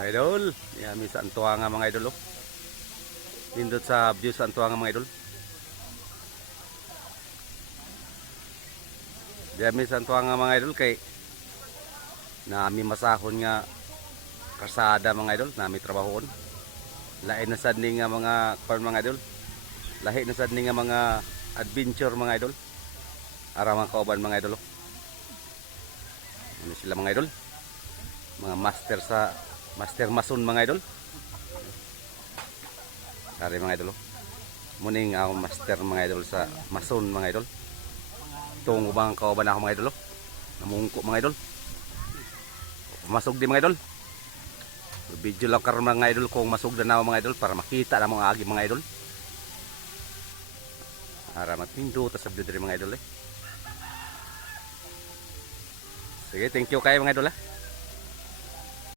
Mga idol, yami sa Antuanga mga idol oh. Nindot sa view sa Antuanga mga idol. Yami sa Antuanga mga idol kay nami masahon nga karsada mga idol, nami trabahoon. Lain na sad ni nga mga farm mga idol. Lahi na sad ni nga mga adventure mga idol. Ara mga kauban mga idol oh. Ano sila mga idol? Mga master mason mga idol. Ari mga idol oh. Muning ako master mga idol sa mason mga idol. Tungo bang kauban ako mga idol oh. Namungko mga idol. Masog di mga idol. Video lang karon mga idol kung masog na mga idol para makita na mga agi mga idol. Ara magpindo ta sa video mga idol eh. Sige, thank you kayo mga idol ah.